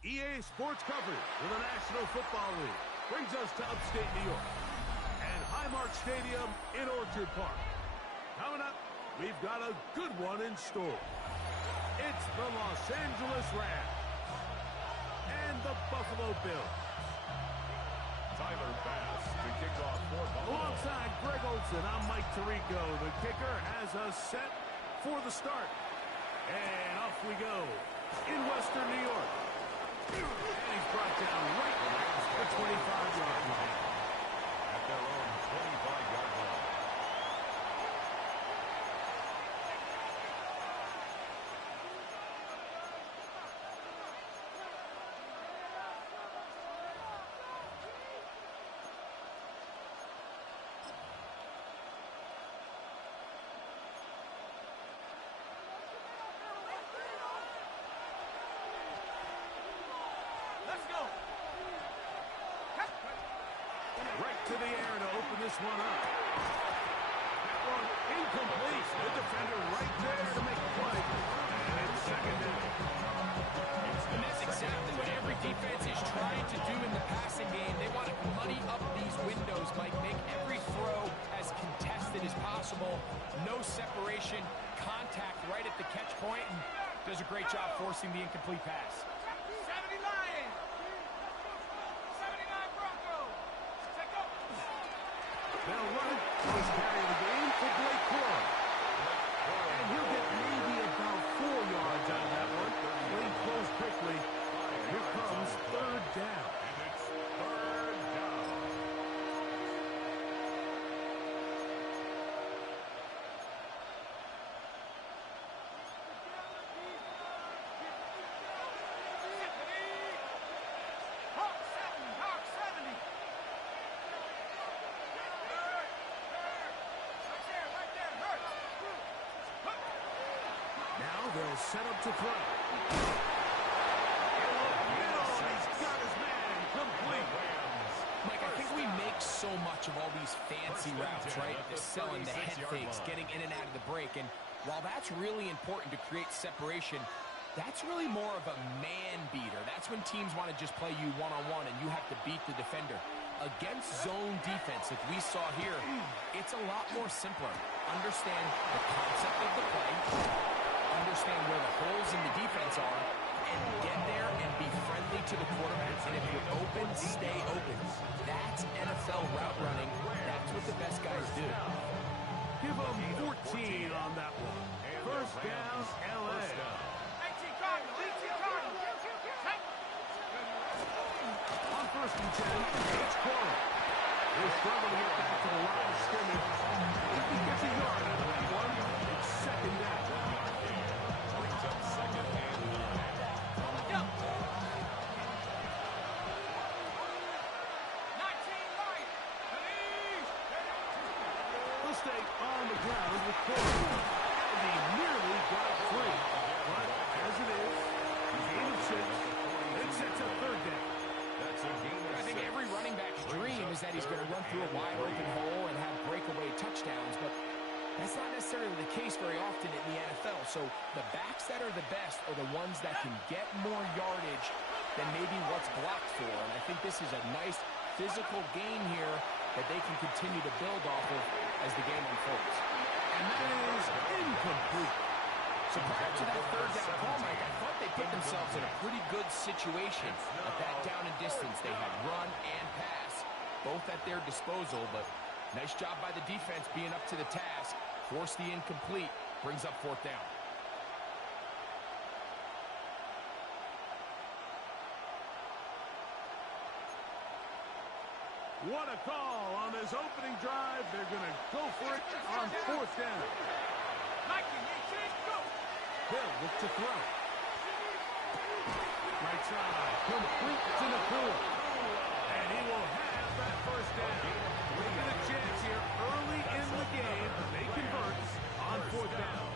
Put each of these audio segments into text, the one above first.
EA Sports coverage with the National Football League brings us to upstate New York and Highmark Stadium in Orchard Park. Coming up, we've got a good one in store. It's the Los Angeles Rams and the Buffalo Bills. Tyler Bass to kick off for Buffalo. Alongside Greg Olsen, I'm Mike Tirico. The kicker has us set for the start. And off we go in Western New York. And he's brought down right at the 25-yard line. At their own 25-yard line. To the air to open this one up. That one incomplete. The defender right there to make a play. And it's second down. And that's exactly what every defense is trying to do in the passing game. They want to muddy up these windows, Mike. Make every throw as contested as possible. No separation, contact right at the catch point, and does a great job forcing the incomplete pass. 70 Lions! 79 Broncos! They'll run it. He's carrying the game to Blake Corum. And he'll get maybe about 4 yards out of that one. Playing close quickly. Here comes third down. And it's third down. Hawk 70! Now they'll set up to throw. He's got his man complete. Mike, I think we make so much of all these fancy routes, right? The selling, the head fakes, getting in and out of the break. And while that's really important to create separation, that's really more of a man beater. That's when teams want to just play you one-on-one and you have to beat the defender. Against zone defense, like we saw here, it's a lot more simpler. Understand the concept of the play, understand where the holes in the defense are, and get there and be friendly to the quarterback. And if you're open, stay open. That's NFL route running. That's what the best guys do. Give them 14 on that one. First down, L.A. 18 Cardinals! 18 Cardinals! On first and 10, it's Corum. They're struggling to get back to the line of scrimmage. If he gets a yard out of that one, it's second down. Brings up second and 19 Lions! They'll stay on the ground with Corum. And he nearly got free. But as it is, gain of 6, it sets up third down. that's a gain of I think 6. every running back's dream is that he's going to run through a wide open hole and have breakaway touchdowns, but that's not necessarily the case very often in the NFL. So the backs that are the best are the ones that can get more yardage than maybe what's blocked for. And I think this is a nice physical gain here that they can continue to build off of as the game unfolds. And that is incomplete. So prior to that third down call, Mike, I thought they put themselves in a pretty good situation at that down and distance. They had run and pass, both at their disposal, but nice job by the defense being up to the task. Force the incomplete, brings up fourth down. What a call on this opening drive. They're going to go for it on fourth down. Hill look to throw. Right side, complete to Nakua. And he will have that first down. Taking a chance here early in the game. They convert on fourth down.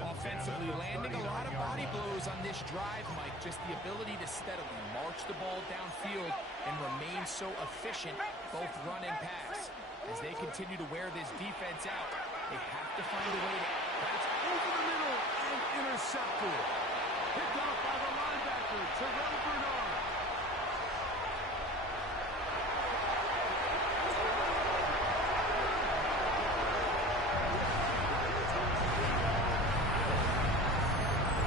Offensively landing a lot of body blows on this drive, Mike. Just the ability to steadily march the ball downfield and remain so efficient, both run and pass. As they continue to wear this defense out, they have to find a way to... That's over the middle and intercepted. Picked off by the linebacker. blocker, Terrell Bernard.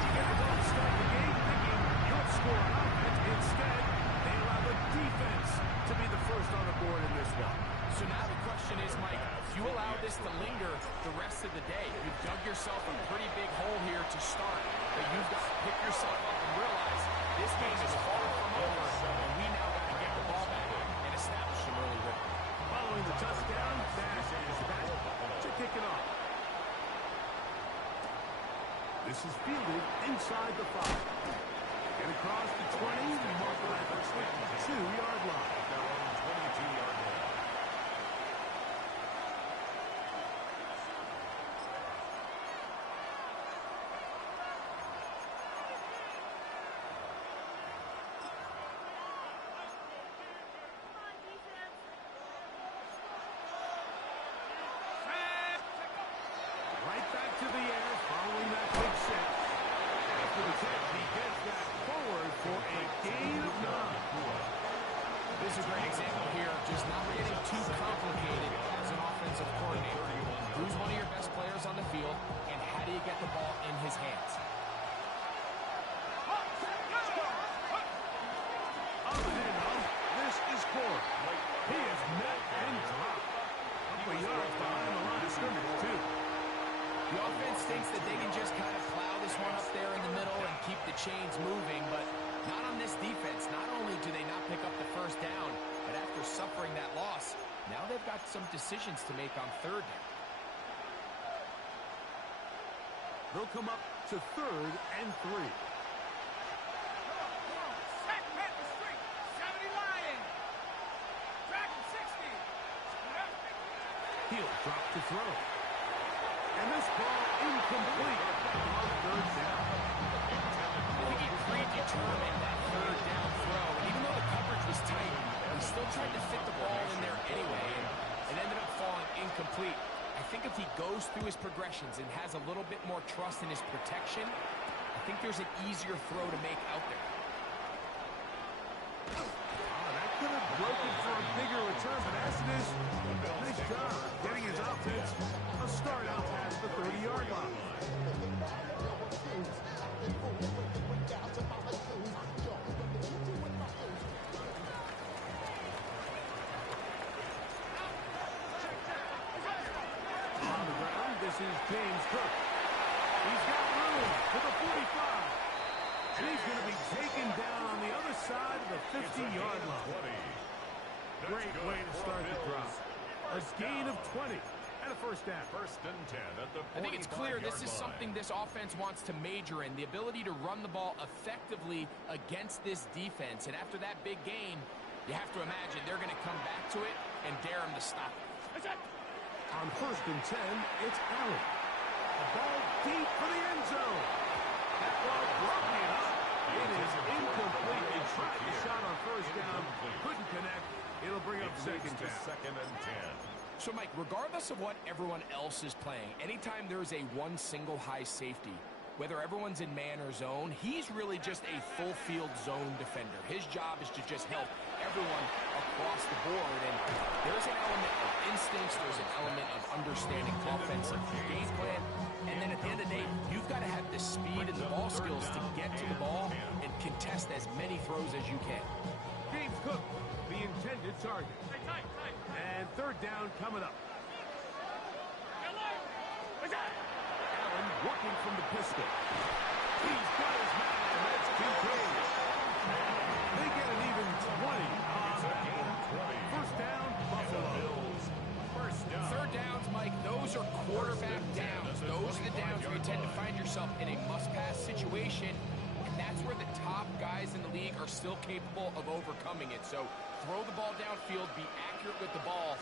You get the ball to start the game thinking you'll score on offense. Instead, they allow the defense to be the first on the board in this one. So now the question is, Mike, if you allow this to linger the rest of the day, you've dug yourself a pretty big hole here to start, but you've got to pick yourself up and realize this game is far from over, and we now got to get the ball back and establish some early rhythm. Following the touchdown, that is back to kick it off. This is fielded inside the 5. Get across the 20, mark at the 22-yard line. Now on the 22-yard line. Right back to the air following that big set. After the catch, he gets that forward for a gain of 9. This is a great example here, just not getting too complicated as an offensive coordinator. Who's one of your best players on the field, and how do you get the ball in his hands? On the handoff, this is Core. He is met and dropped. Couple yards behind the line of scrimmage, too. The offense thinks that they can just kind of plow this one up there in the middle and keep the chains moving, but not on this defense. Not only do they not pick up the first down, but after suffering that loss, now they've got some decisions to make on third down. They'll come up to 3rd and 3. Sack Panther Street. 70 Lions. Dragon 60. He'll drop to throw. And this ball incomplete on 3rd down. I think he predetermined that third down throw, and even though the coverage was tight, he still tried to fit the ball in there anyway, and it ended up falling incomplete. I think if he goes through his progressions and has a little bit more trust in his protection, I think there's an easier throw to make out there. That could have broken for a bigger return, but as it is, nice job getting his offense a start out past the 30-yard line. On the ground, this is James Cook. He's got room to the 45. And he's going to be taken down on the other side of the 50-yard line. Great way to start the drive. A gain of 20 and a first down. 1st and 10 at the 45-yard line. I think it's clear this is something this offense wants to major in, the ability to run the ball effectively against this defense. And after that big gain, you have to imagine they're going to come back to it and dare him to stop it. On 1st and 10, it's Allen. The ball deep for the end zone. That ball broken up. It is incomplete. They tried the shot on 1st down. Couldn't connect. It'll bring up 2nd down. 2nd and 10. So, Mike, regardless of what everyone else is playing, anytime there's a one single high safety, whether everyone's in man or zone, he's really just a full field zone defender. His job is to just help everyone across the board. And there's an element of instincts, there's an element of understanding offensive game plan. And then at the end of the day, you've got to have the speed and the ball skills to get to the ball and contest as many throws as you can. James Cook, the intended target. And 3rd down coming up. Allen working from the pistol. He's got his man, and that's Kincaid. They get an even 20 on that one. 1st down, Buffalo. 1st down. 3rd downs, Mike, those are quarterback downs. Those are the downs where you tend to find yourself in a must-pass situation, and that's where the top guys in the league are still capable of overcoming it. So throw the ball downfield, be accurate with the ball.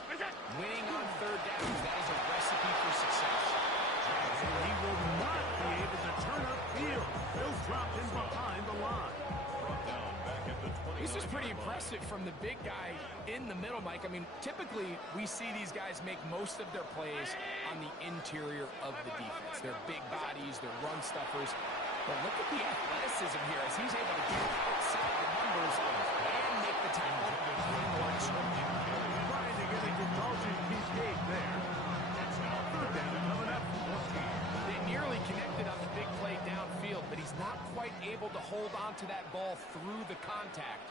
Winning on 3rd downs, that is a recipe for success. And he will not be able to turn upfield. Bill's dropped in behind the line. This is pretty impressive from the big guy in the middle, Mike. I mean, typically we see these guys make most of their plays on the interior of the defense. They're big bodies, they're run stuffers. But look at the athleticism here as he's able to get outside the numbers and make the tackle on the right scrimmage. Trying to get into Dalton Kincaid there. It's now third down coming up. They nearly connected on the big play downfield, but he's not quite able to hold on to that ball through the contact.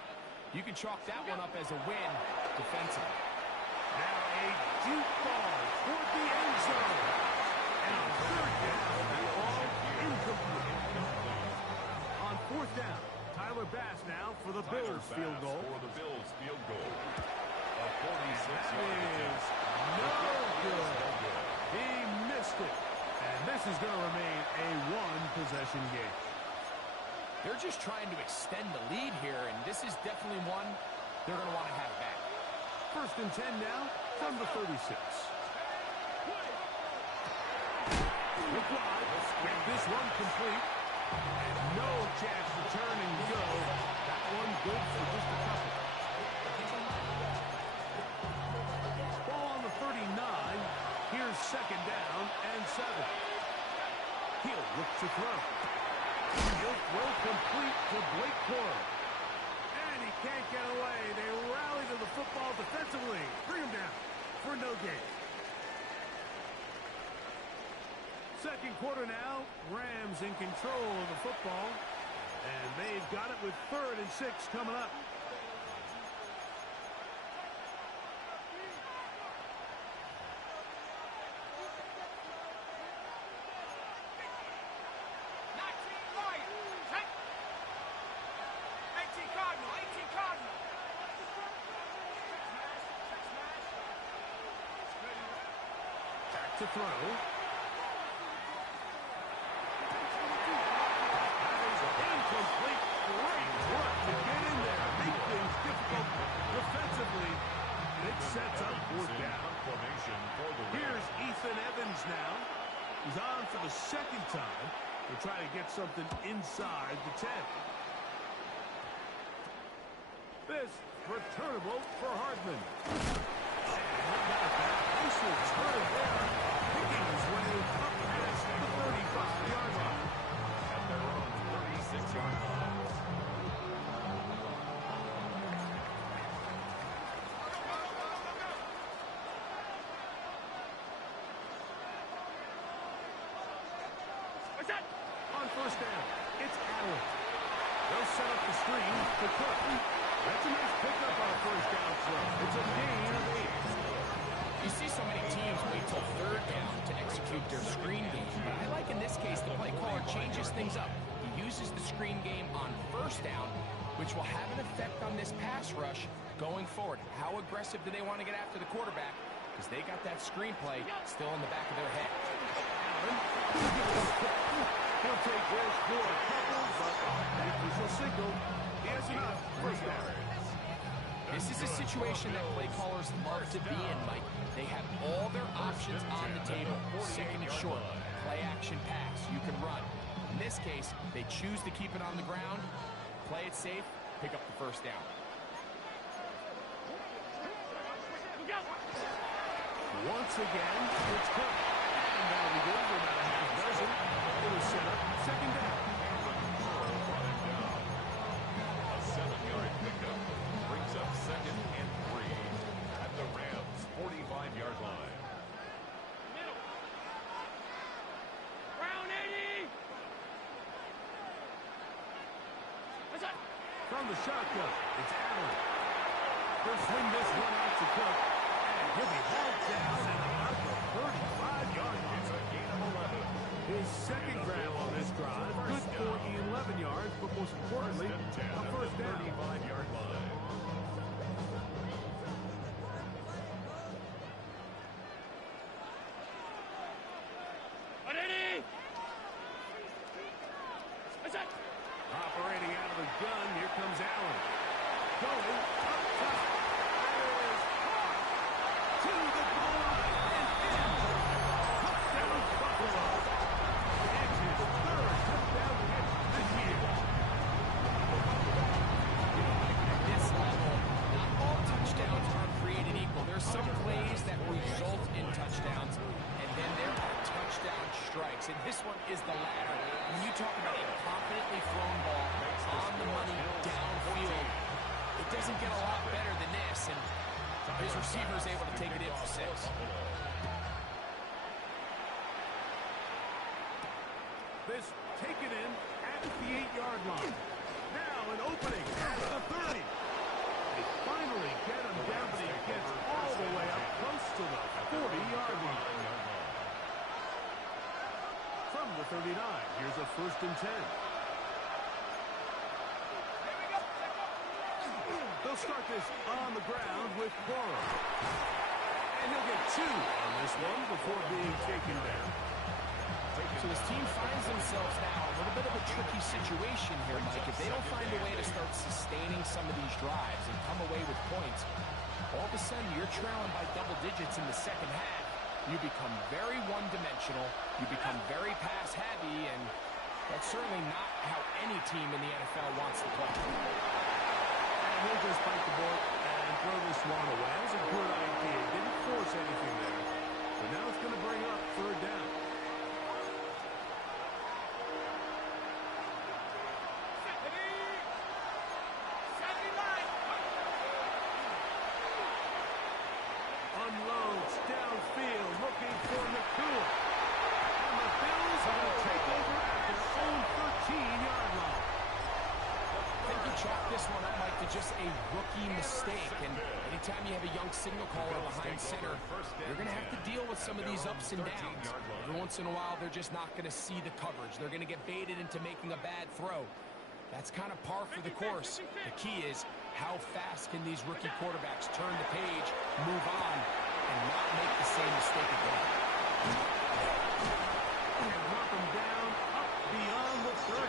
You can chalk that one up as a win defensively. Now a deep ball toward the end zone. And on third down, the ball incomplete. On fourth down, Tyler Bass now for the Bills field goal. For the Bills field goal. A 46-yard Is no good. He missed it. And this is going to remain a one-possession game. They're just trying to extend the lead here, and this is definitely one they're going to want to have back. First and 10 now from the 36. McBride get this one complete. And no chance to turn and go. That one good for just a couple. Ball on the 39. Here's second down and 7. He'll look to throw. He'll throw complete to Blake Corum. And he can't get away. They rally to the football defensively. Bring him down for no gain. Second quarter now. Rams in control of the football. And they've got it with 3rd and 6 coming up. To throw. That is incomplete. Great work to get in there. Make things difficult defensively. And it sets up fourth down. Here's Ethan Evans now. He's on for the second time to try to get something inside the 10. This returnable for Hardman. And got it back. Nice return there. Making his way up past the 35-yard line. At their own 36-yard line. On first down, it's Allen. They'll set up the screen to Cook. That's a nice pickup on a first down throw. It's a gain of 8. You see so many teams wait till third down to execute their screen game, but I like in this case the play caller changes things up. He uses the screen game on first down, which will have an effect on this pass rush going forward. How aggressive do they want to get after the quarterback? Because they got that screenplay still in the back of their head. He'll take this for a couple, but the official signal is enough. First down. This is a situation that play callers love to be in, Mike. They have all their options on the table. Second and short, play action pass, you can run. In this case, they choose to keep it on the ground, play it safe, pick up the first down. Once again, it's Cook. And that'll be good for about a half dozen. It'll set up second down. A 7-yard pickup brings up 2nd and 3 at the Rams' 45-yard line. Brown 80. From the shotgun, it's Allen. He'll swing this one out to Cook. And he'll be hauled down at about the 35-yard line. It's a gain of 11. His second grab on this drive, good for 11 yards, but most importantly, a first down. 35-yard line. Operating out of the gun, here comes Allen. Going up top. That is caught to the goal line and in. Touchdown Buffalo. It's his 3rd touchdown hit this year. At this level, and this one is the latter. When you talk about a confidently thrown ball on the money downfield, it doesn't get a lot better than this, and his receiver is able to take it in for 6. This taken in at the 8-yard line. Now an opening at the 30. They finally get him down, but he gets all the way up close to the 40-yard line. From the 39, here's a 1st and 10. They'll start this on the ground with Cora. And he'll get 2 on this one before being taken down. So his team finds themselves now in a little bit of a tricky situation here, Mike. If they don't find a way to start sustaining some of these drives and come away with points, all of a sudden you're trailing by double digits in the second half. You become very one-dimensional, you become very pass-heavy, and that's certainly not how any team in the NFL wants to play. And he'll just bite the bullet and throw this one away. That was a good idea. Didn't force anything there. But now it's going to bring up 3rd down. Unloads downfield, looking for McCool. And the Bills are going to take over at their own 13-yard line. I think you chalk this one up, Mike, to just a rookie mistake. And anytime you have a young signal caller behind center, you're going to have to deal with some of these ups and downs. Every once in a while, they're just not going to see the coverage. They're going to get baited into making a bad throw. That's kind of par for the course. The key is how fast can these rookie quarterbacks turn the page, move on, and not make the same mistake again. And knock them down up beyond the 30.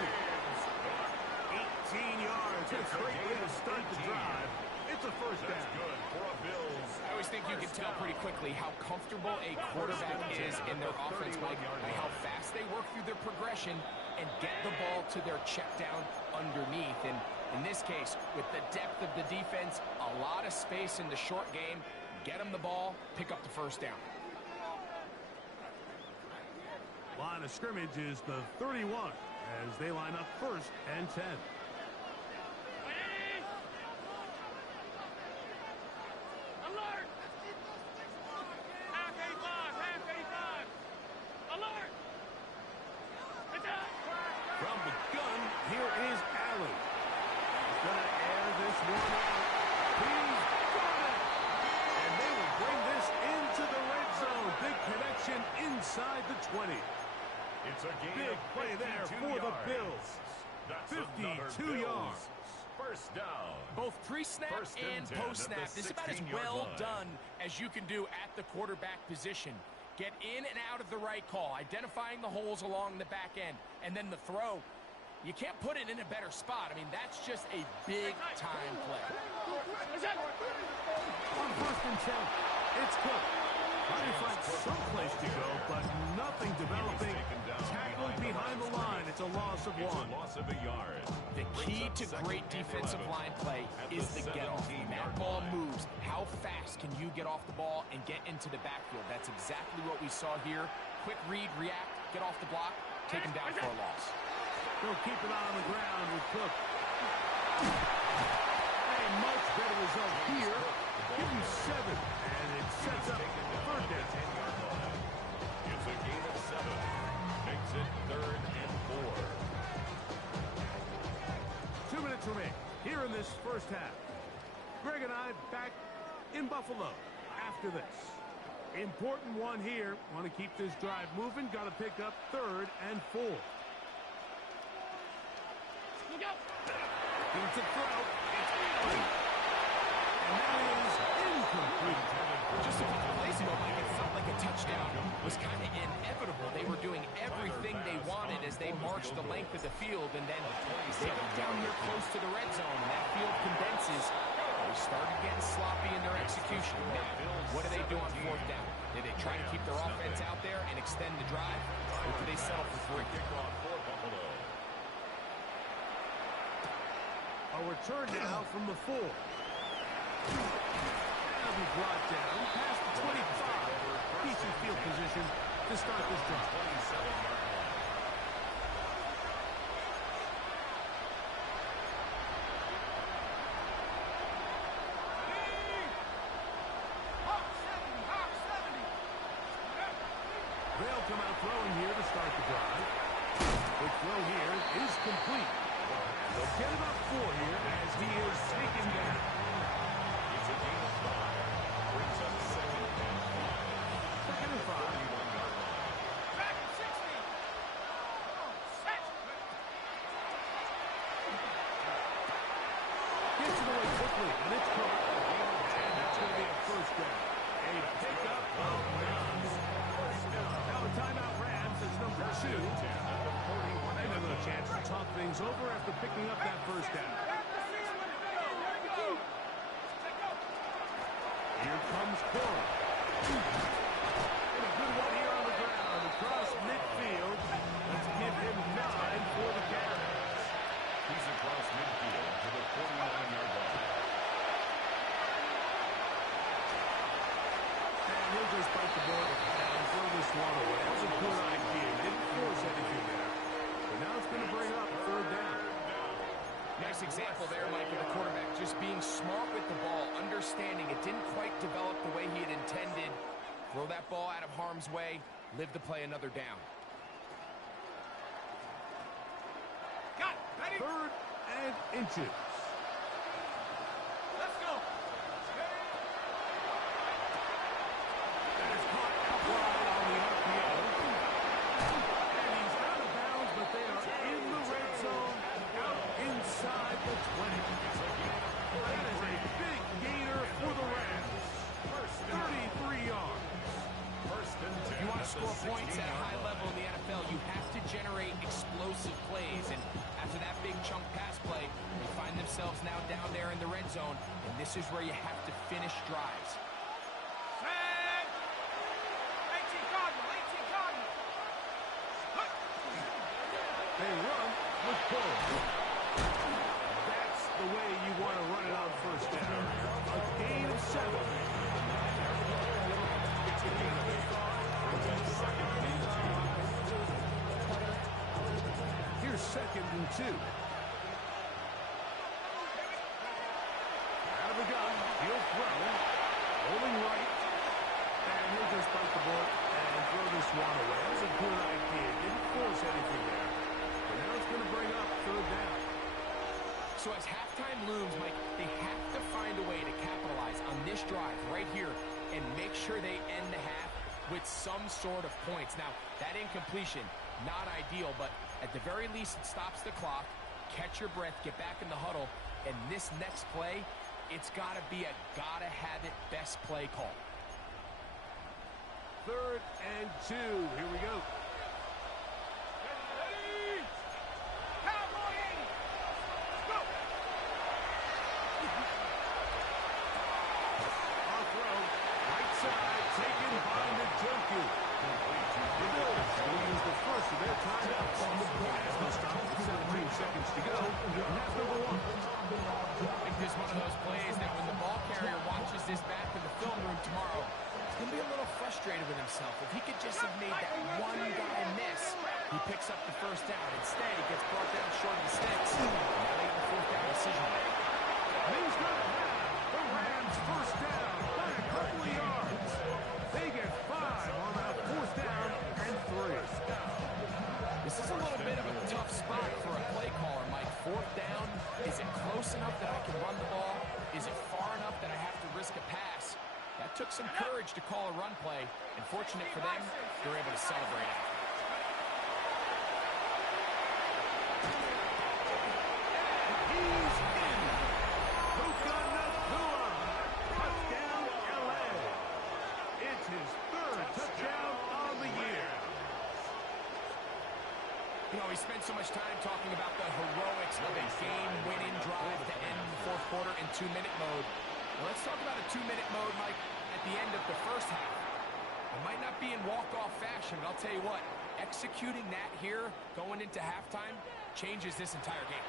18 yards. That's a great way to start the drive. It's a 1st down. Good for a Bills. I always think you can tell pretty quickly how comfortable a quarterback is in their offense, Mike, by how fast they work through their progression and get the ball to their check down underneath. And in this case, with the depth of the defense, a lot of space in the short game, get them the ball, pick up the 1st down. Line of scrimmage is the 31 as they line up 1st and 10. Alert! Half A5! Alert! Attack! From the gun, here is Allen. He's going to air this one out. He's got it! And they will bring this into the red zone. Big connection inside the 20. It's a gain Big of play there 52 for the yards. Bills. That's 52 Bills. yards. 1st down. Both pre-snap 1st and 10 post-snap. at the This is about as 16-yard well line. done as you can do at the quarterback position. Get in and out of the right call, identifying the holes along the back end, and then the throw. You can't put it in a better spot. I mean, that's just a big-time play. On 1st and 10, it's Cook. Trying to find someplace to go, but nothing developing. Tackled behind the line. It's a loss of 1. It's a loss of a yard. The key to great defensive line play is the get-off. When that ball moves, how fast can you get off the ball and get into the backfield? That's exactly what we saw here. Quick read, react, get off the block, take him down for a loss. They'll keep it on the ground with Cook. A much better result here. Give him 7, and it sets up 3rd down. It's a gain of 7. Makes it 3rd and 4. 2 minutes remain here in this 1st half. Greg and I back in Buffalo after this. Important one here. Want to keep this drive moving. Got to pick up 3rd and 4. Look out! It's a throw. It's Allen. And that is incomplete. Just a couple plays ago, Mike, it felt like a touchdown was kind of inevitable. They were doing everything they wanted as they marched the length of the field, and then they got down here close to the red zone, and that field condenses. They started getting sloppy in their execution. Now, what do they do on 4th down? Do they try to keep their offense out there and extend the drive, or do they settle for 3? Kickoff for Buffalo. A return now from the 4. That'll be brought down past the 25. Decent field position to start this drive. 27-yard line. They'll come out throwing here to start the drive. Quick throw here is complete. They'll get about 4 here as he is taken down. It's a gain of 5. Brings up second and 5. Second and 5. 31-yard line. Back at 60. Set. Gets it away quickly, and it's caught. And that's going to be a first down. A pickup of 9. Now a timeout Rams is number 2. They have a chance to talk things over after picking up that first down. Here comes Cole. And a good one here on the ground across midfield. Let's give him 9 for the carry. He's across midfield to the 49-yard line. And he'll just bite the bullet and throw this one away. That was a good idea. Didn't force anything there. But now it's going to bring up 3rd down. Nice example there, Mike, of the quarterback. Just being smart with the ball, understanding it didn't quite develop the way he had intended. Throw that ball out of harm's way, live to play another down. Got it. Ready? 3rd and inches. Let's go. That is caught outright on the RPO. And he's out of bounds, but they are in the red zone, out inside the 20. That is a big gainer for the Rams. 33 yards. If you want to score points at a high level in the NFL, you have to generate explosive plays. And after that big chunk pass play, they find themselves now down there in the red zone. And this is where you have to finish drives. Set. 18 Cardinal. 18 Cardinal. They run with Cole. That's the way you want to run it on first down. A gain of 7. Here's 2nd and 2. Out of the gun, he'll throw. Rolling right. And he'll just bite the bullet and throw this one away. That was a good idea. Didn't force anything there. But now it's going to bring up 3rd down. So as halftime looms, Mike, they have to find a way to capitalize on this drive right here and make sure they end the half with some sort of points. Now, that incompletion, not ideal, but at the very least, it stops the clock. Catch your breath, get back in the huddle, and this next play, it's got to be a gotta-have-it best play call. 3rd and 2. Here we go. Ready. Cowboy 80. Go. Our throw, right side, taken by Njoku. The Bills will use the first of their timeouts. As they stop with 17 seconds to go, and that's number 1. I think this is one of those plays that when the ball carrier watches this back in the film room tomorrow, he's going to be a little frustrated with himself. If he could just have made that one guy miss, he picks up the first down. Instead, he gets brought down short of the sticks. Now they get the 4th down decision. He's going to have the Rams first down by a couple of yards. They get 5 on that 4th down and 3. This is a little bit of a tough spot for a play caller, Mike. 4th down, is it close enough that I can run the ball? Is it far enough that I have to risk a pass? That took some courage to call a run play, and fortunate for them, they're able to celebrate it. He's in. Puka Nacua. Touchdown, L.A. It's his 3rd touchdown on the year. You know, we spent so much time talking about the heroics of a game-winning drive to end the 4th quarter in 2-minute mode. Well, let's talk about a 2-minute mode, Mike, at the end of the first half. It might not be in walk-off fashion, but I'll tell you what, executing that here, going into halftime, changes this entire game.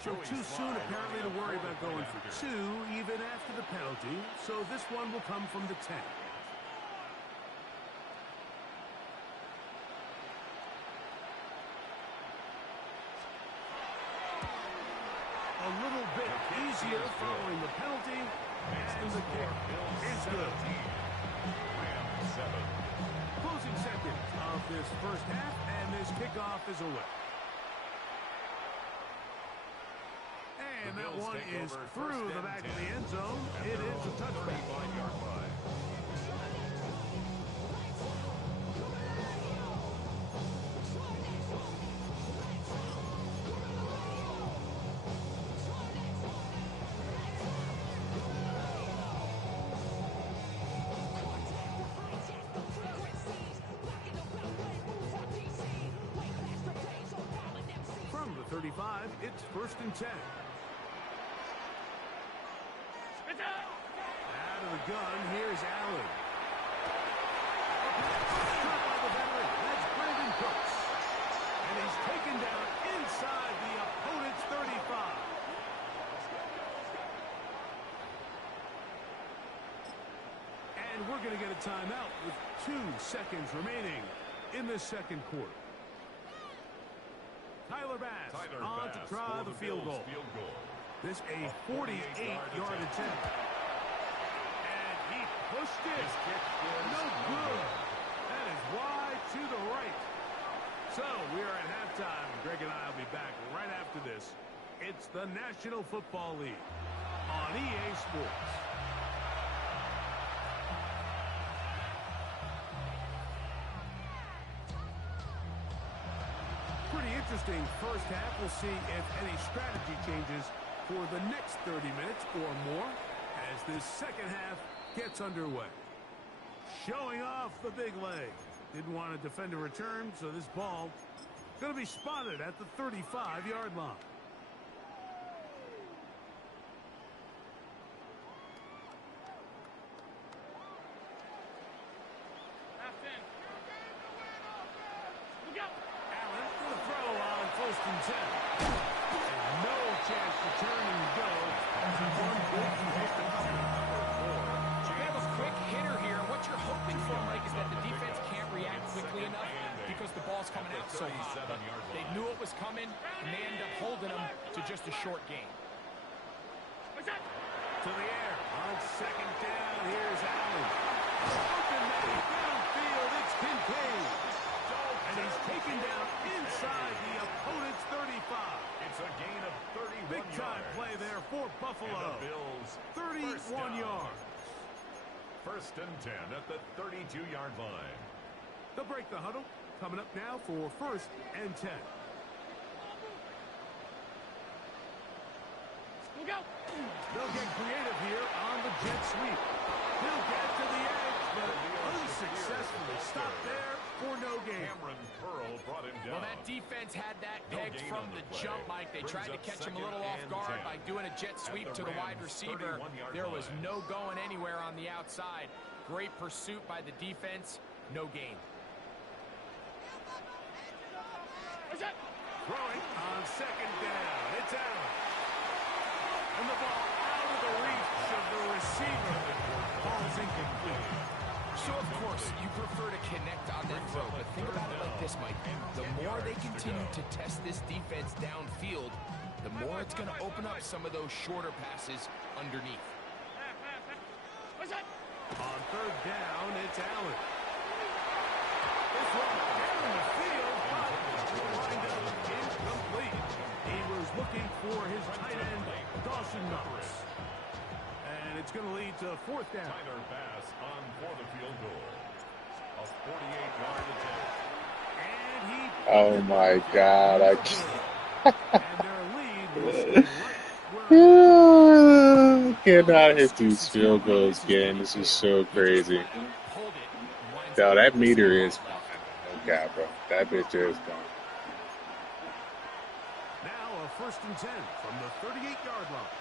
So too soon, apparently, to worry about going for 2, even after the penalty. So this one will come from the 10. A little bit easier following the penalty, and the kick is good. Closing seconds of this first half, and this kickoff is away. And that one is through the back of the end zone. It is a touchback. From the 35, it's 1st and 10. Out of the gun, here's Allen. Shot by the veteran. That's Brandon Cooks. And he's taken down inside the opponent's 35. And we're going to get a timeout with 2 seconds remaining in the second quarter. Tyler Bass on to try the field goal. This a 48-yard attempt. And he pushed it. No good. That is wide to the right. So we are at halftime. Greg and I will be back right after this. It's the National Football League on EA Sports. Pretty interesting first half. We'll see if any strategy changes for the next 30 minutes or more as this second half gets underway. Showing off the big leg. Didn't want to defend a return, so this ball going to be spotted at the 35-yard line. Allen for the throw on 1st and 10. And no chance to turn and go. They have a quick hitter here. What you're hoping for, Mike, is that the defense can't react quickly enough because the ball's coming out so hot. But they knew it was coming, and they end up holding them to just a short game. To the air on 2nd down. Here's Allen. Open man downfield. It's Kincaid. And he's taken down inside the opponent's 35. It's a gain of 31 Big time play there for Buffalo. And the Bills 31 yards. 1st and 10 at the 32-yard line. They'll break the huddle. Coming up now for 1st and 10. They'll get creative here on the jet sweep. He'll get to the edge, but unsuccessfully stopped there for no gain. Cameron Pearl brought him down. Well, that defense had that pegged from the jump, Mike. They tried to catch him a little off guard by doing a jet sweep to the wide receiver. There was no going anywhere on the outside. Great pursuit by the defense. No gain. Throwing on 2nd down. It's Allen. And the ball out of the reach of the receiver. Ball's incomplete. So, of course, you prefer to connect on that throw, but think about it like this, Mike. The more they continue to test this defense downfield, the more it's going to open up some of those shorter passes underneath. On 3rd down, it's Allen. This one down the field, but lined up incomplete. He was looking for his tight end, Dawson Knox. And it's going to lead to 4th down. Tyler Bass on for the field goal. A 48-yard attempt. And he... Oh my God, I can't. And their lead was right where... Cannot hit these field goals again. This is so crazy. Yo, that meter is fucking no cap, bro. That bitch is gone. Now a 1st and 10 from the 38-yard line.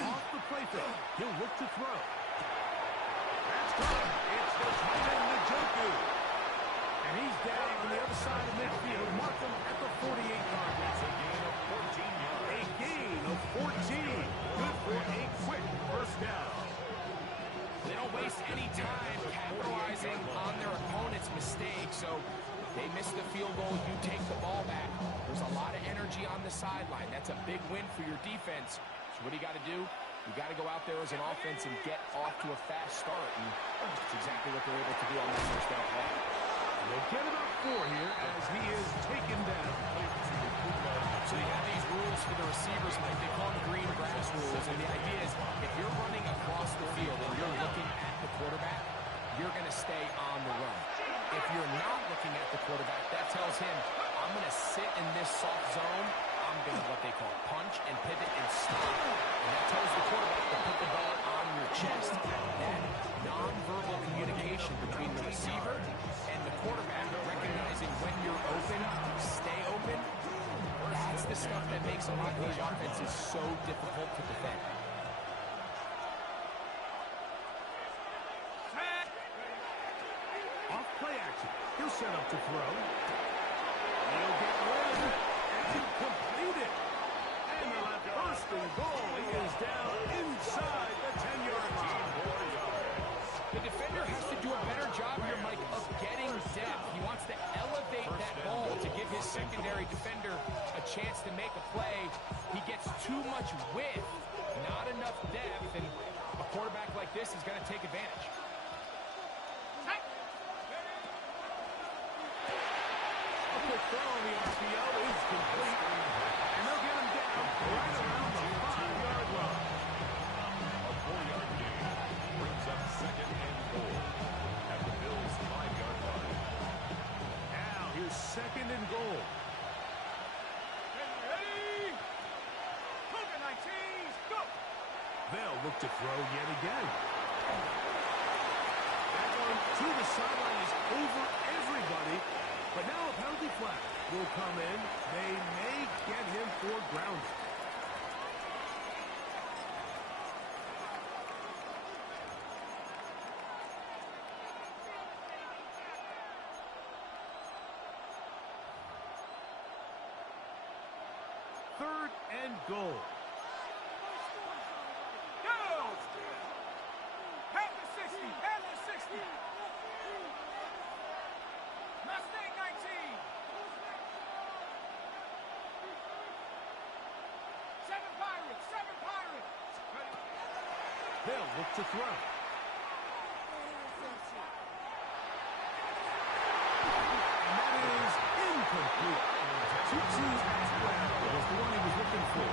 Off the play fake. He'll look to throw. That's caught. It's the tight end, Njoku. And he's down on the other side of midfield. Mark him at the 48-yard line. It's a gain of 14 yards. A gain of 14. Good for a quick 1st down. They don't waste any time capitalizing on their opponent's mistake, so they miss the field field goal, you take the ball back. There's a lot of energy on the sideline. That's a big win for your defense. So what do you got to do? You got to go out there as an offense and get off to a fast start. And that's exactly what they're able to do on that first down play. They'll get about 4 here as he is taken down. So you have these rules for the receivers, Mike. They call them green grass rules. And the idea is if you're running across the field and you're looking at the quarterback, you're going to stay on the run. If you're not looking at the quarterback, that tells him, I'm going to sit in this soft zone. I'm going to what they call punch and pivot and stop. And that tells the quarterback to put the ball on your chest. That nonverbal communication between the receiver and the quarterback, recognizing when you're open, stay open, that's the stuff that makes a lot of these offenses so difficult to defend. Off play action. He'll set up to throw. He'll get one and complete it. And they'll have first and goal. He is down inside the 10-yard line. The defender has to do a better job here, Mike, of getting depth. He wants to elevate that ball to give his secondary defender a chance to make a play. He gets too much width, not enough depth, and a quarterback like this is going to take advantage. A quick throw on the RPO is complete. And they'll get him down right around the 5-yard line. A 4-yard gain brings up second and goal at the Bills' 5-yard line. Now here's second and goal. Ready? Cougar 19, go! They'll look to throw yet again. That one to the sideline is over everybody. But now a penalty flag will come in. They may get him for grounding. Third and goal. Go! Head to 60, head to 60. Mustang 19. 7 Pirates, 7 Pirates. Ready? They'll look to throw. And that is incomplete. Tutu was the one he was looking for.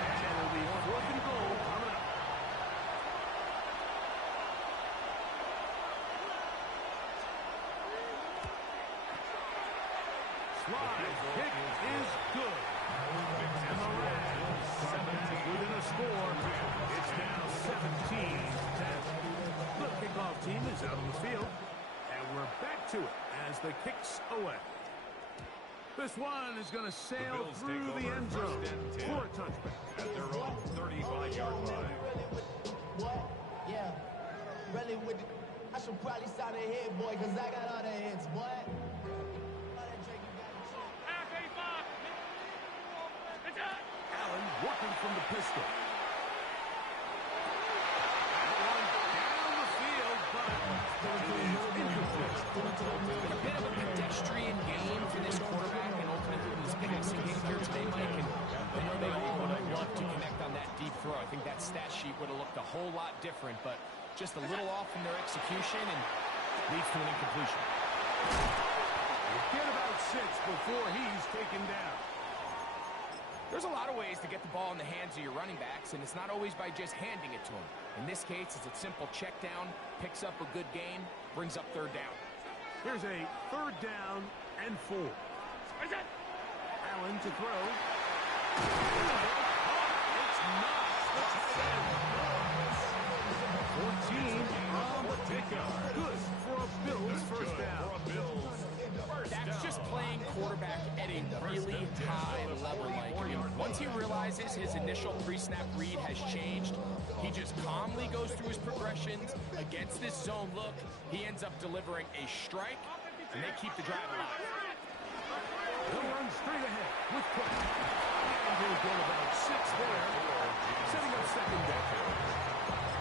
And it'll be 4th and goal coming up. Slide kick is good. And the Rams within a score. It's now 17-10. The kickoff team is out on the field. And we're back to it as the kick's away. This one is going to sail through the end zone for a touchback. At their own 35-yard line. What? Yeah. Really with the... I should probably sign a head, boy, because I got all the heads, boy. Allen working from the pistol. That one down the field, but it is incomplete. A bit of a pedestrian game for this quarterback and ultimately this passing game here today, Mike. And I know they all would have loved to connect on that deep throw. I think that stat sheet would have looked a whole lot different, but just a little off in their execution and leads to an incompletion. We'll get about 6 before he's taken down. There's a lot of ways to get the ball in the hands of your running backs, and it's not always by just handing it to them. In this case, it's a simple check down, picks up a good gain, brings up 3rd down. Here's a 3rd down and 4. Allen to throw. It's not the tight end. 14 on the pickup. Good for a Bills first down. That's just playing quarterback at a really high level, Mike. I mean, once he realizes his initial pre-snap read has changed, he just calmly goes through his progressions against this zone look. He ends up delivering a strike, and they keep the drive alive. He'll run straight ahead with quick. And he'll get about 6 there, setting up second down.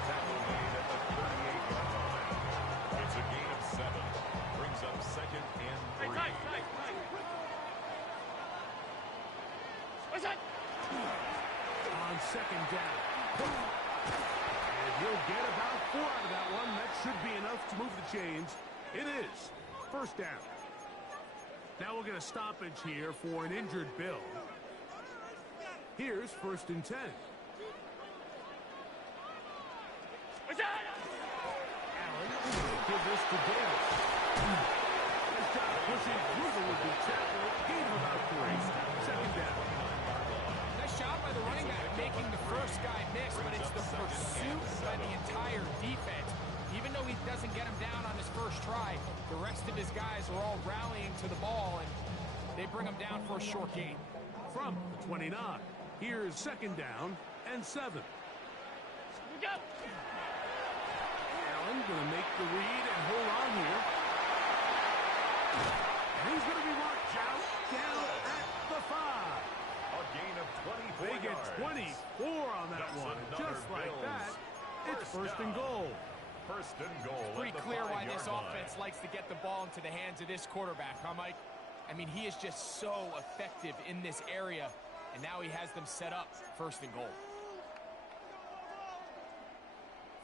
Tackle made at the 38-yard line. It's a gain of 7. Brings up second and 3. second down. And he'll get about 4 out of that one. That should be enough to move the chains. It is first down. Now we'll get a stoppage here for an injured Bill. Here's 1st and 10. Allen will give this to Davis. Nice job pushing through the would-be tackle. Gain of about 3. Second down. Nice job by the running back making the first guy miss, but it's the pursuit by the entire defense. Even though he doesn't get him down on his first try, the rest of his guys are all rallying to the ball, and they bring him down for a short gain. From the 29, here's 2nd down and 7. Allen going to make the read and hold on here. And he's going to be marked out down at the 5. A gain of 24 They get yards. 24 on that That's one. another Just like Bills. that, it's First 1st and down. goal. 1st and goal. Pretty at the clear why 5-yard this line. offense likes to get the ball into the hands of this quarterback, huh, Mike? I mean, he is just so effective in this area, and now he has them set up 1st and goal.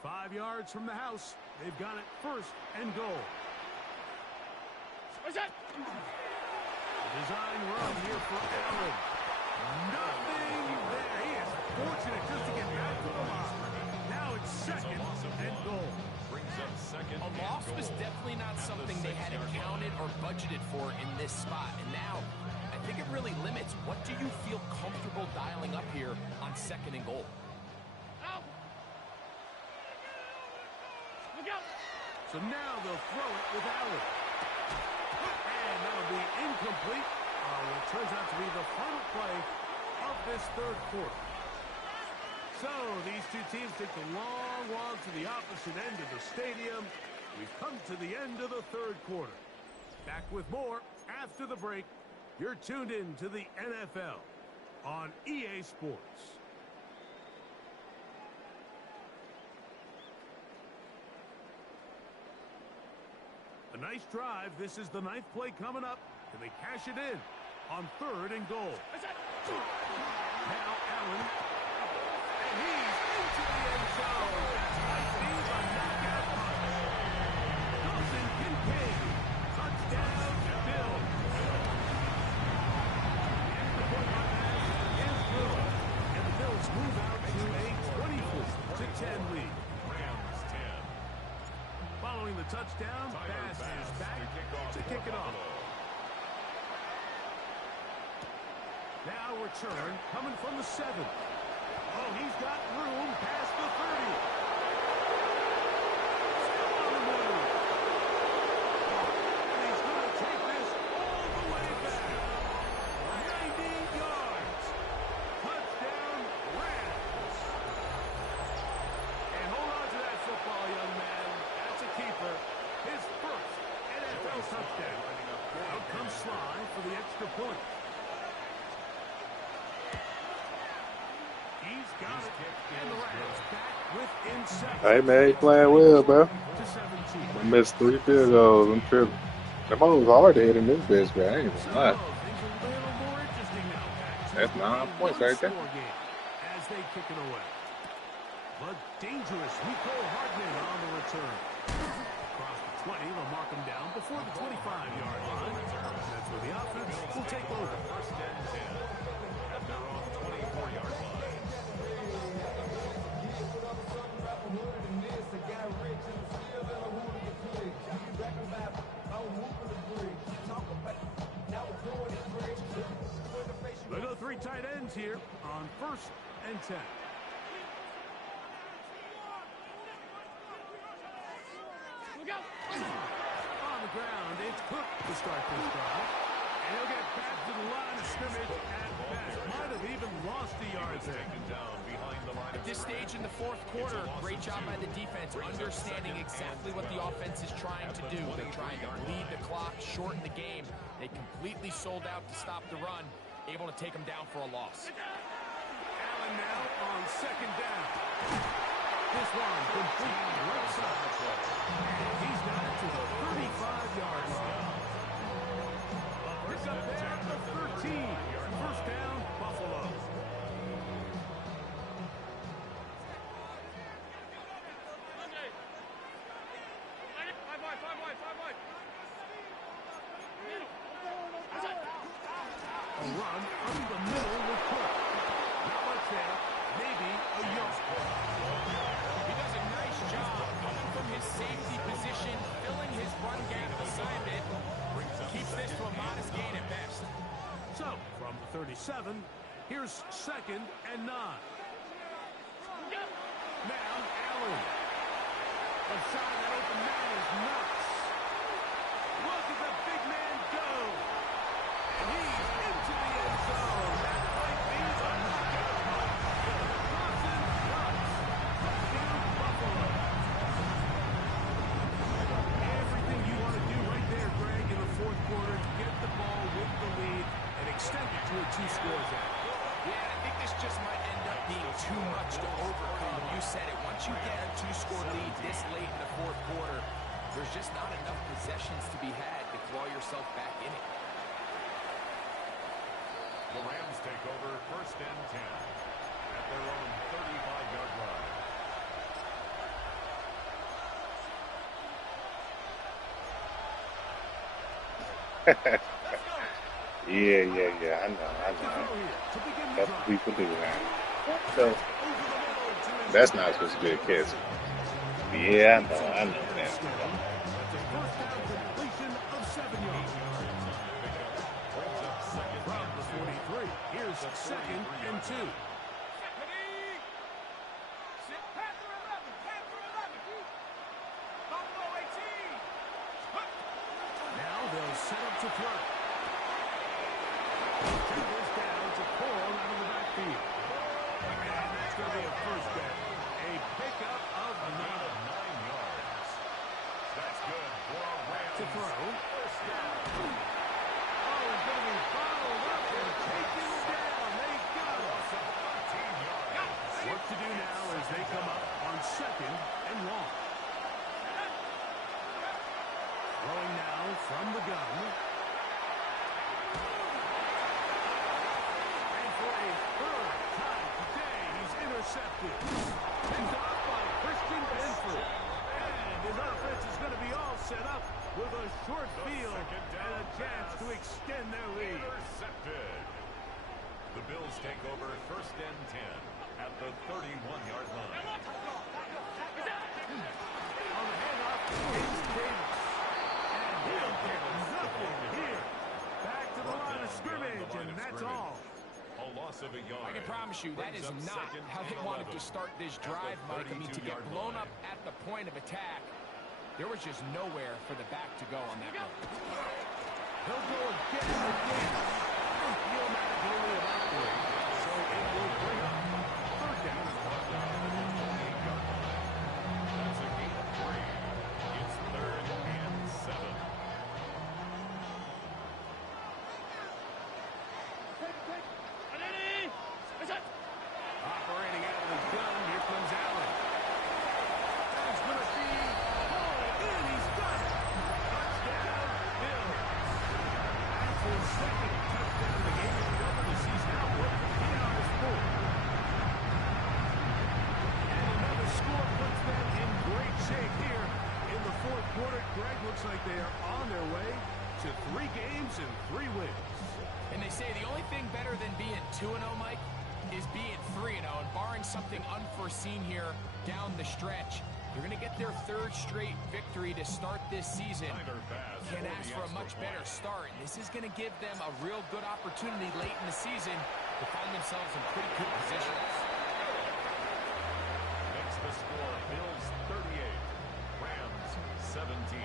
5 yards from the house. They've got it 1st and goal. What's that? Design run here for Allen. Nothing there. He is fortunate just to get back to the line. Now it's 2nd and goal. Brings up 2nd A and loss was goal. definitely not At the something they had 6-yard line. accounted or budgeted for in this spot. And now, I think it really limits. What do you feel comfortable dialing up here on 2nd and goal? Look out! So now they'll throw it with Allen. And that'll be incomplete. What turns out to be the final play of this 3rd quarter. So these two teams take the long walk to the opposite end of the stadium. We've come to the end of the 3rd quarter. Back with more after the break. You're tuned in to the NFL on EA Sports. A nice drive. This is the 9th play coming up. Can they cash it in on 3rd and goal? Now Allen. And he's into the end zone. That might be the knockout punch. Dawson Kincaid. Touchdown, Bill. And the point on that is good. And the Bills move out to a 24-10 lead. Rams 10. Following the touchdown, pass is back to kick it off. Now return coming from the 7. Oh, he's got room past the 30. Still on the move. And he's going to take this all the way back. 90 yards. Touchdown, Rams. And hold on to that football, young man. That's a keeper. His 1st NFL touchdown. Out comes Sly for the extra point. He's got it. And the Rams back within 7. Hey, man, you playing well, bro. To 17. I missed 3 field goals. I'm tripping. Them hoes hard to hit in this bitch, man. I ain't So, gonna lie. things a little more interesting now. Back to That's 9 points right there. one-score game as they kick it away. But dangerous Rico Hardman on the return. Across the 20, they'll mark him down before the 25-yard line. That's where the offense will take over. 1st and 10. At their own 24-yard line. They go 3 tight ends here on 1st and 10. Look out! On the ground, it's Cook to start this drive. And he'll get back to the line of scrimmage at best. Might have even lost a yard there. Taken down behind the line At this stage in the 4th quarter, great job by the defense, understanding exactly what the offense is trying to do. They're trying to bleed the clock, shorten the game. They completely sold out to stop the run, able to take them down for a loss. Allen now on 2nd down. This one complete right side. And he's got it to the 35-yard line. Pick up there at the 13. 1st down, Buffalo. A run from the middle with Cook. Not much there. Maybe a yard. He does a nice job coming from his safety position, filling his run gap assignment. Keeps this to a modest gain at best. So, from the 37, here's 2nd and 9. Now, Allen. A shot that open man is nuts. Look at the big man go. And he's into the end zone. That might be the knockout punch. Johnson runs. Touchdown, Buffalo. Everything you want to do right there, Greg, in the 4th quarter to get the ball with the lead and extend it to a 2-score game. Yeah, I think this just might end up being too much to overcome. You said it. Once you get a 2-score lead this late in the 4th quarter, there's just not enough possessions to be had to claw yourself back in it. The Rams take over 1st and 10 at their own 35-yard line. Yeah. I know. That's what people do, man. So, that's not supposed to be a catch. Yeah, I know that. That's a 1st down completion of 7 yards. From the 43, here's 2nd and 2. Now they'll set up to throw. Take this down to pull out of the backfield. And that's going to be a 1st down. A pickup of 9 yards. That's good for a Rams. to throw. 1st down. Oh, it's going to be followed up and taken down. They got it. 13 yards. Work to do now as they come up on 2nd and 1. Throwing now from the gun. And for a 3rd time today, he's intercepted. Picked off by Christian Benford. And his offense is going to be all set up with a short field and a chance to extend their lead. Intercepted. The Bills take over 1st and 10 at the 31-yard line. On the handoff, it's Davis. And he'll get nothing here. Back to the line of scrimmage, and that's all. A loss of a yard. I can promise you that is Brings up not 2nd how they and wanted 11 to start this drive, Mike. I mean, to get 32-yard blown line. up at the point of attack, there was just nowhere for the back to go on that run. He'll go again and again. Feel Matt only about 3, so it will bring up 3rd down. That's a gain of 3. It's 3rd and 7. Operating out of the gun, here comes Allen. That's going to be hauled in. He's got it. Touchdown, Bills. That's his 2nd touchdown of the game. He's doubled the season output. He on his 4th. And another score puts them in great shape here in the 4th quarter. Greg, looks like they are on their way to 3 games and 3 wins. And they say the only thing better than being 2-0, Mike, is being 3-0. And barring something unforeseen here down the stretch, they're going to get their 3rd straight victory to start this season. Can't ask for a much better start. This is going to give them a real good opportunity late in the season to find themselves in pretty good position. Makes the score Bills 38, Rams 17.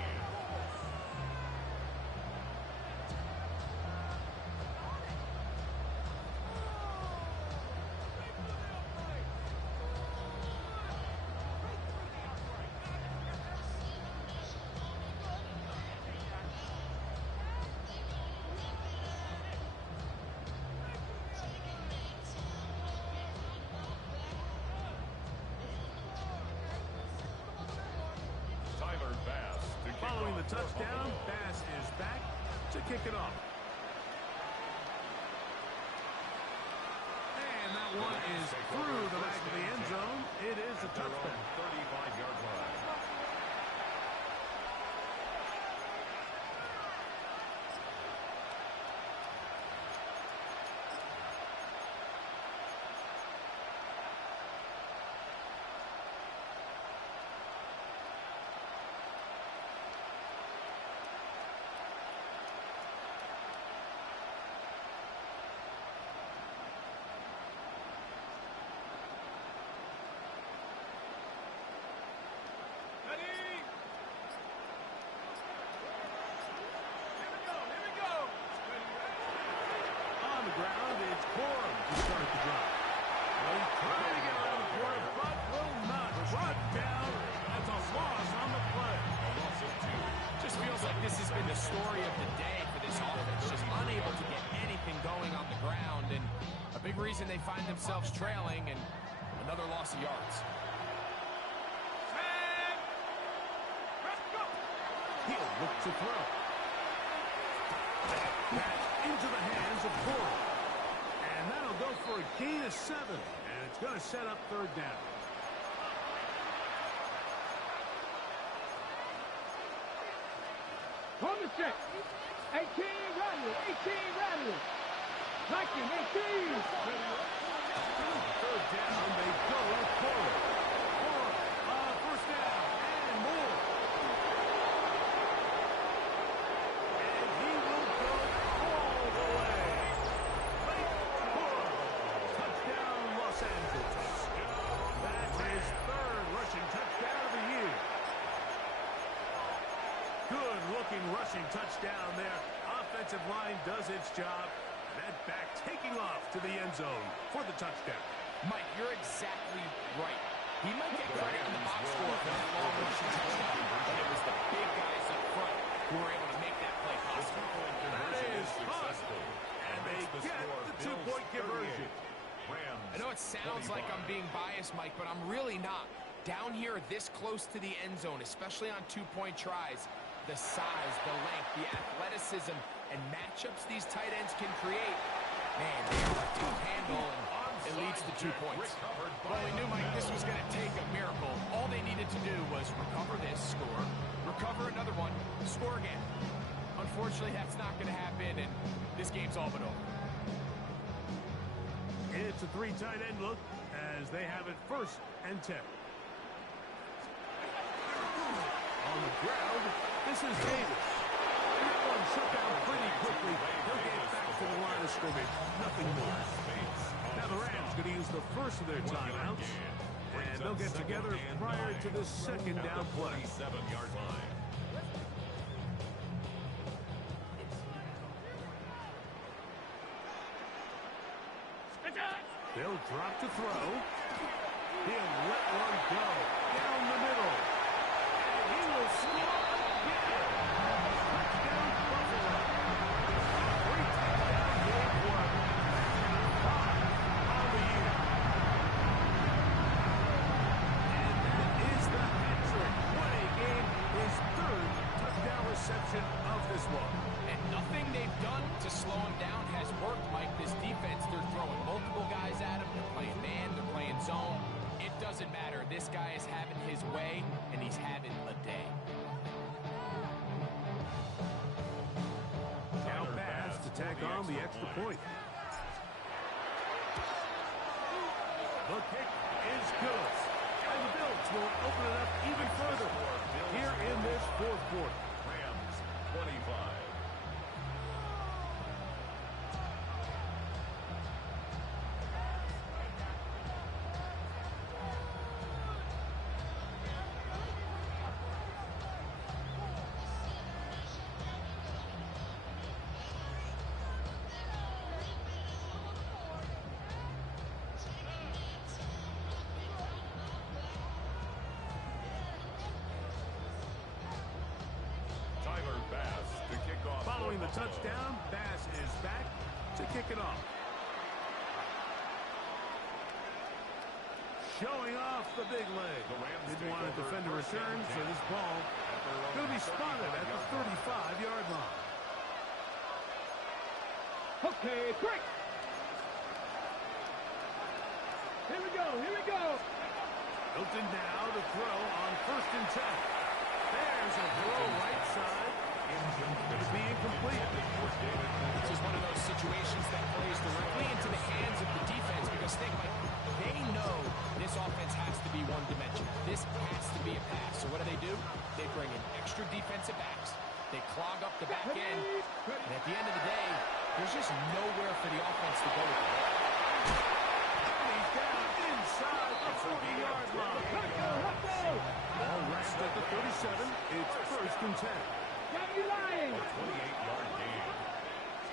Following the touchdown, Bass is back to kick it off. And that one is through the back of the end zone. It is a touchdown. 35-yard line. ground. It's Corum to start the drive. Well, he's trying to get around the corner, but will not. Brought down. That's a loss on the play. A loss of 2. Just feels like this has been the story of the day for this offense. Just unable to get anything going on the ground, and a big reason they find themselves trailing, and another loss of yards. He'll look to throw. Pass into the hands of Corum. And that'll go for a gain of 7. And it's going to set up third down. On the set. 18 Radley. 18 Radley. Like him, 18. Third down, they go with Corum. Corum, first down, and more. And he will go all the way. Late Corum. Touchdown, Los Angeles. That's his third rushing touchdown of the year. Good-looking rushing touchdown there. Offensive line does its job. That back taking off to the end zone for the touchdown. Mike, you're exactly right. He might get credit in the box score for that long rushing touchdown, but it was the big guys up front who were able to make that play possible. That is possible. And they get the two-point conversion. I know it sounds like I'm being biased, Mike, but I'm really not. Down here this close to the end zone, especially on two-point tries, the size, the length, the athleticism, and matchups these tight ends can create, man, they are to handle, and it leads to 2 points. Well, we knew, Mike, this was going to take a miracle. All they needed to do was recover this, score, recover another one, score again. Unfortunately, that's not going to happen, and this game's all but over. It's a 3 tight end look as they have it 1st and 10. On the ground, this is Davis. And that one shut down pretty quickly. They'll get back to the line of scrimmage. Nothing more. Now the Rams going to use the first of their timeouts. And they'll get together prior to the second down play. 7-yard line. They'll drop to throw. He'll let one go down the middle. And he will score again. Touchdown, Buffalo. Great touchdown game for 5 on the year. And that is the hat trick. What a game. His 3rd touchdown reception of this one. And nothing they've done to slow him down has worked, Mike. This defense, they're throwing multiple guys at him. They're playing man, they're playing zone. It doesn't matter. This guy is having his way, and he's having a day. Now pass to tack on the extra point. The kick is good. And the Bills will open it up even further here in this 4th quarter. Rams 25. Following the touchdown, Bass is back to kick it off. Showing off the big leg. Didn't want to defend a return, so this ball going to be spotted at the 35-yard line. Okay, break. Here we go, here we go. Hilton now to throw on 1st and 10. There's a throw right side. Going to be incomplete. This is one of those situations that plays directly into the hands of the defense because they know this offense has to be one-dimensional. This has to be a pass. So what do? They bring in extra defensive backs. They clog up the back end. And at the end of the day, there's just nowhere for the offense to go with it. He's down inside the 40-yard line. Ball wrapped at the 37. It's 1st and 10. Got you lying. 28-yard gain.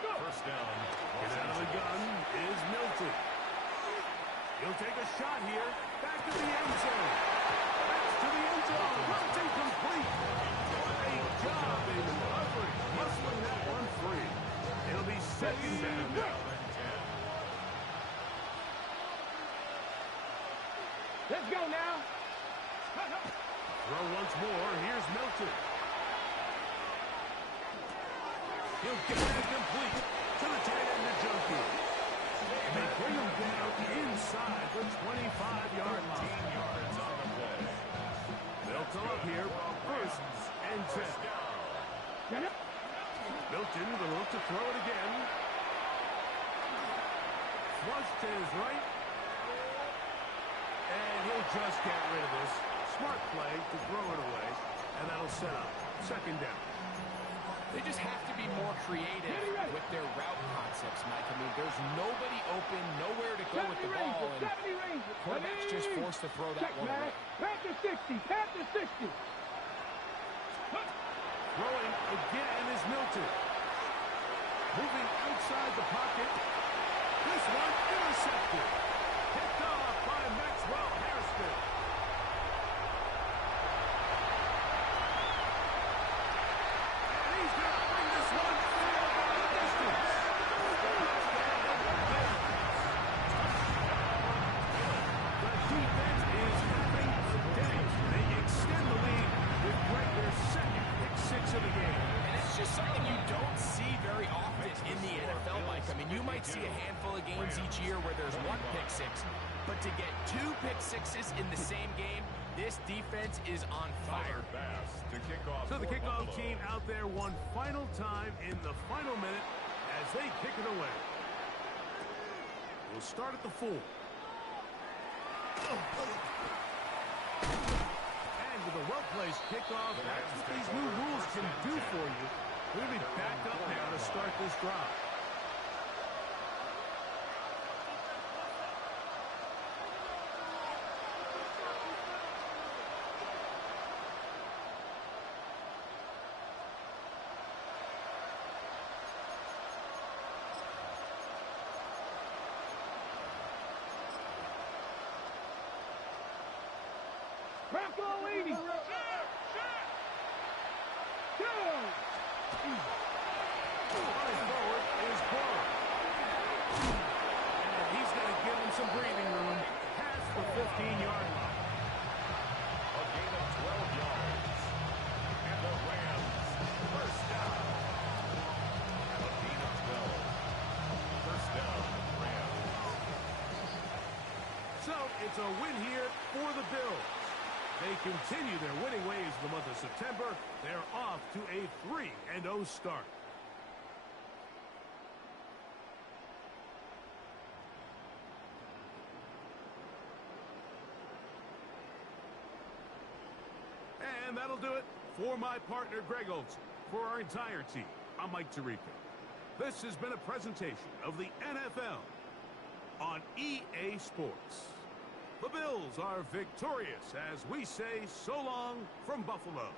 First down. Get out of the gun. take a shot here. Back to the end zone. That's to the end zone. Runs incomplete. What a job in coverage. Hustling that one free. It'll be second down now. Let's go now. Throw once more. Here's Milton. He'll get that complete to the tight end, the junkie. They bring him down inside the 25-yard line. 10 yards on the play. They'll come up here, first and 10. Milton will look to throw it again. Flush to his right. And he'll just get rid of this. Smart play to throw it away. And that'll set up second down. They just have to be more creative with their route concepts, Mike. I mean, there's nobody open, nowhere to go with the ball, and quarterback's just forced to throw that one away. Panther 60, Panther 60. Throwing again is Milton. Moving outside the pocket. This one intercepted. Picked off by Maxwell Harrison. And he's going to bring this one the distance. The defense is having a day. They extend the lead with their second pick six of the game. And it's just something you don't see very often in the NFL, Mike. I mean, you might see a handful of games each year where there's one pick six, but to get two pick sixes in the same game, this defense is on fire. So the kickoff team out there one final time in the final minute as they kick it away. We'll start at the 4. And with a well-placed kickoff, that's what these new rules can do for you. We're going to be back up now to start this drive. Bronco 80. Running forward is Burrow. And he's going to give him some breathing room past the 15-yard line. A gain of 12 yards. And the Rams, first down. A gain of 12. First down, Rams. So it's a win here for the Bills. They continue their winning ways in the month of September. They're off to a 3-0 start. And that'll do it for my partner, Greg Olson. For our entire team, I'm Mike Tirico. This has been a presentation of the NFL on EA Sports. The Bills are victorious as we say so long from Buffalo.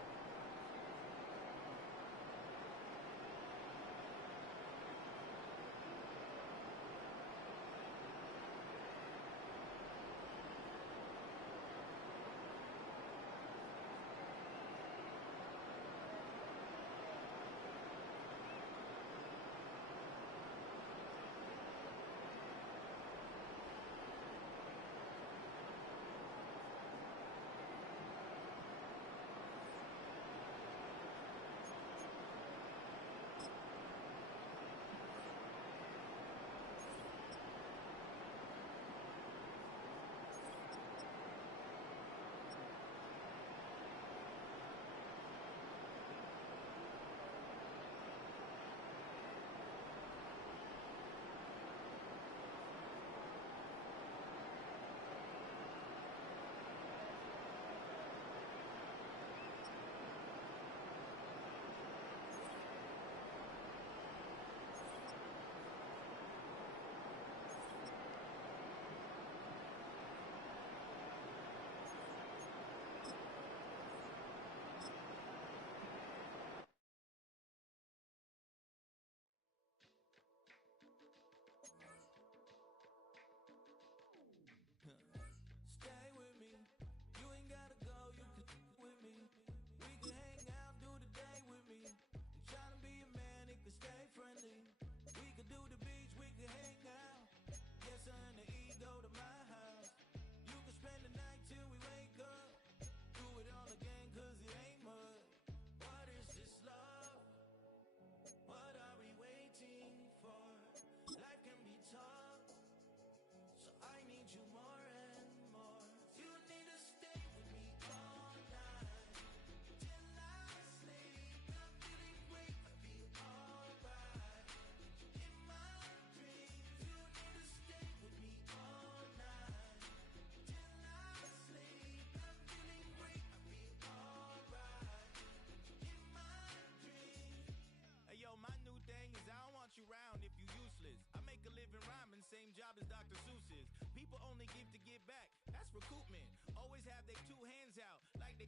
same job as Dr. Seuss's. People only give to give back. That's recoupment. Always have their two hands out. Like they.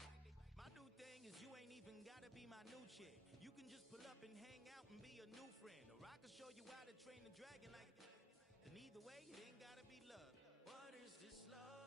My new thing is you ain't even gotta be my new chick. You can just pull up and hang out and be a new friend. Or I can show you how to train the dragon like. And either way, it ain't gotta be love. What is this love?